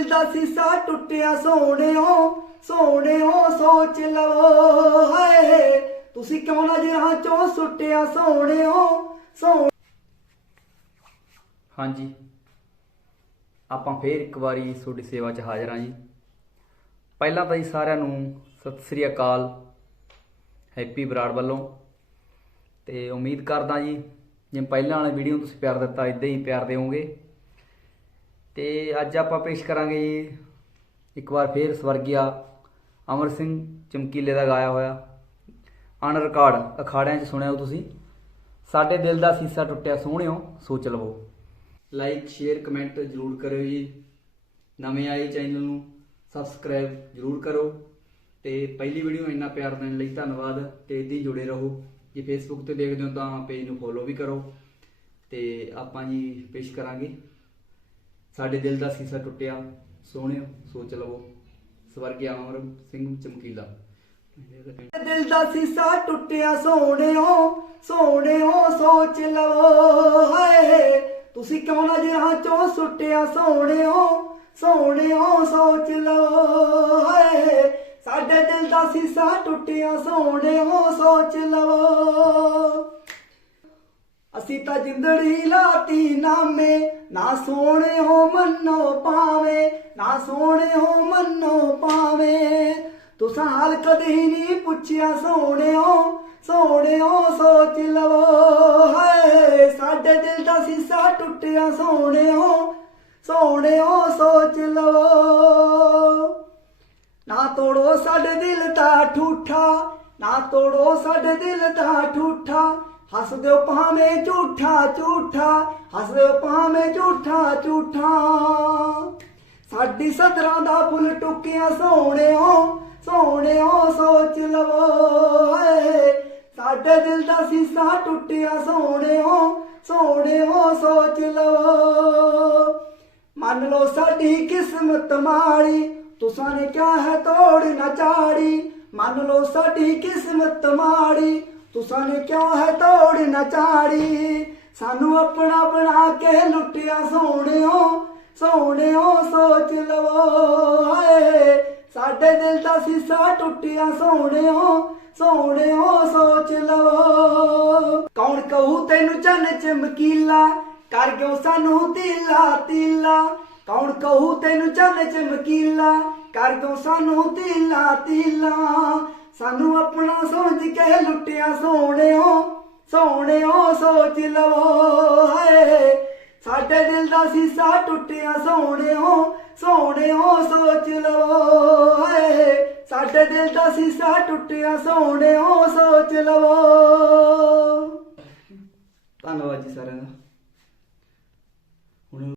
ਦਿਲ ਦਾ ਸੀਸਾ ਟੁੱਟਿਆ ਸੋਹਣਿਓ ਸੋਹਣਿਓ, ਸੋਚ ਲਵੋ, ਹਾਏ। ਤੁਸੀਂ ਕਿਉਂ ਨਜ਼ਰਾਂ ਚੋਂ ਸੁੱਟਿਆ ਸੋਹਣਿਓ, ਸੋਹਣ ਹਾਂਜੀ। ਆਪਾਂ ਫੇਰ ਇੱਕ ਵਾਰੀ ਤੁਹਾਡੀ ਸੇਵਾ 'ਚ ਹਾਜ਼ਰ ਹਾਂ ਜੀ। ਪਹਿਲਾਂ ਤਾਂ ਜੀ ਸਾਰਿਆਂ ਨੂੰ ਸਤਿ ਸ੍ਰੀ ਅਕਾਲ, ਹੈਪੀ ਬਰਾੜ ਵੱਲੋਂ। ਤੇ ਉਮੀਦ ਕਰਦਾ ਜੀ, ਜਿਵੇਂ ਪਹਿਲਾਂ ਵਾਲੇ ਵੀਡੀਓ ਨੂੰ ਤੁਸੀਂ ਪਿਆਰ ਦਿੱਤਾ, ਇਦਾਂ ਹੀ ਪਿਆਰ ਦਿਓਗੇ। ਤੇ ਅੱਜ ਆਪਾਂ ਪੇਸ਼ ਕਰਾਂਗੇ ਜੀ ਇੱਕ ਵਾਰ ਫੇਰ ਸਵਰਗੀਆ ਅਮਰ ਸਿੰਘ ਚਮਕੀਲੇ ਦਾ ਗਾਇਆ ਹੋਇਆ ਅਨ ਰਿਕਾਰਡ ਅਖਾੜਿਆਂ 'ਚ ਸੁਣਿਆ ਹੋ ਤੁਸੀਂ। ਸਾਡੇ ਦਿਲ ਦਾ ਸੀਸਾ ਟੁੱਟਿਆ ਸੋਹਣਿਓ ਸੋਚ ਲਵੋ ਲਾਈਕ ਸ਼ੇਅਰ ਕਮੈਂਟ ਜਰੂਰ ਕਰਿਓ ਜੀ। ਨਵੇਂ ਆਏ ਚੈਨਲ ਨੂੰ ਸਬਸਕ੍ਰਾਈਬ ਜਰੂਰ ਕਰੋ ਤੇ ਪਹਿਲੀ ਵੀਡੀਓ ਇੰਨਾ ਪਿਆਰ ਦੇਣ ਲਈ ਧੰਨਵਾਦ ਤੇ ਇਦਾਂ ਜੁੜੇ ਰਹੋ। ਜੇ ਫੇਸਬੁੱਕ ਤੇ ਦੇਖਦੇ ਹੋ ਤਾਂ ਪੇਜ ਨੂੰ ਫੋਲੋ ਵੀ ਕਰੋ। ਤੇ ਆਪਾਂ ਜੀ ਪੇਸ਼ ਕਰਾਂਗੇ। ਸਾਡੇ ਦਿਲ ਦਾ ਸੀਸਾ ਟੁੱਟਿਆ, ਸੋਹਣਿਓ, ਸੋਚ ਲਵੋ। ਸਵਰਗਿਆ ਅਮਰ ਸਿੰਘ ਚਮਕੀਲਾ। ਦਿਲ ਦਾ ਸੀਸਾ ਟੁੱਟਿਆ, ਸੋਹਣਿਓ ਸੋਹਣਿਓ, ਸੋਚ ਲਵੋ। ਹਾਏ, ਤੁਸੀਂ ਕਿਉਂ ਨਜ਼ਰਾਂ ਚੋਂ ਸੁੱਟਿਆ, ਸੋਹਣਿਓ ਸੋਹਣਿਓ, ਸੋਚ ਲਵੋ। ਹਾਏ, ਸਾਡੇ ਦਿਲ ਦਾ ਸੀਸਾ ਟੁੱਟਿਆ, ਸੋਹਣਿਓ, ਸੋਚ ਲਵੋ। ਅਸੀਂ ਤਾਂ ਜਿੰਦੜੀ ਲਾਤੀ ਨਾਮੇ ਨਾ ਸੋਹਣਿਓ ਮੰਨੋ ਪਾਵੇ ਨਾ ਸੋਹਣਿਓ ਮੰਨੋ ਪਾਵੇ ਤੁਸਾਂ ਹਾਲ ਕਦੇ ਨਹੀਂ ਪੁੱਛਿਆ ਸੋਹਣਿਓ ਸੋਹਣਿਓ ਸੋਚ ਲਵੋ। ਹਾਏ, ਸਾਡੇ ਦਿਲ ਦਾ ਸੀਸਾ ਟੁੱਟਿਆ ਸੋਹਣਿਓ ਸੋਹਣਿਓ ਸੋਚ ਲਵੋ। ਨਾ ਤੋੜੋ ਸਾਡੇ ਦਿਲ ਦਾ ਠੂਠਾ, ਨਾ ਤੋੜੋ ਸਾਡੇ ਦਿਲ ਦਾ ਠੂਠਾ। ਹੱਸ ਦਿਓ ਭਾਵੇਂ ਝੂਠਾ ਝੂਠਾ ਹੱਸ ਦਿਓ ਭਾਵੇਂ ਝੂਠਾ ਝੂਠਾ। ਸਾਡੀ ਸਦਰਾਂ ਦਾ ਫੁੱਲ ਟੁੱਕਿਆ ਸੋਹਣਿਓ ਸੋਹਣਿਓ, ਸੋਚ ਲਵੋ ਸਾਡੇ ਦਿਲ ਦਾ ਸੀਸਾ ਟੁੱਟਿਆ ਸੋਹਣਿਓ ਸੋਹਣਿਓ, ਸੋਚ ਲਵੋ। ਮੰਨ ਲਓ ਸਾਡੀ ਕਿਸਮਤ ਮਾੜੀ, ਤੁਸਾਂ ਨੇ ਕਿਹਾ ਹੈ ਤੋੜ ਨਾ ਚਾੜੀ। ਮੰਨ ਲਓ ਸਾਡੀ ਕਿਸਮਤ ਮਾੜੀ, ਤੁਸਾਂ ਨੇ ਕਿਉਂ ਹੈ ਤੋੜ ਨਾ ਚਾੜੀ। ਸਾਨੂੰ ਆਪਣਾ ਬਣਾ ਕੇ ਲੁੱਟਿਆ ਸੋਹਣਿਓ ਸੋਹਣਿਓ ਸੋਚ ਲਵੋ, ਹਾਏ। ਸਾਡੇ ਦਿਲ ਦਾ ਸੀਸਾ ਟੁੱਟਿਆ ਸੋਹਣਿਓ ਸੋਹਣਿਓ ਸੋਚ ਲਵੋ। ਕੌਣ ਕਹੂ ਤੈਨੂੰ ਚੰਨ ਚਮਕੀਲਾ ਕਰ ਗਿਓ ਸਾਨੂੰ ਤੀਲਾ ਤੀਲਾ। ਕੌਣ ਕਹੂ ਤੈਨੂੰ ਚੰਨ ਚਮਕੀਲਾ ਕਰ ਗਿਓ ਸਾਨੂੰ ਤੀਲਾ ਤੀਲਾ। ਸਾਨੂੰ ਆਪਣਾ ਸਮਝ ਕੇ ਲੁੱਟਿਆ ਸੋਹਣਿਓ ਸੋਹਣਿਓ ਸੋਚ ਲਵੋ, ਹਾਏ। ਸਾਡੇ ਦਿਲ ਦਾ ਸੀਸਾ ਟੁੱਟਿਆ ਸੋਹਣਿਓ ਸੋਹਣਿਓ ਸੋਚ ਲਵੋ, ਹਾਏ। ਸਾਡੇ ਦਿਲ ਦਾ ਸੀਸਾ ਟੁੱਟਿਆ ਸੋਹਣਿਓ ਸੋਚ ਲਵੋ। ਧੰਨਵਾਦ ਜੀ ਸਾਰਿਆਂ ਦਾ।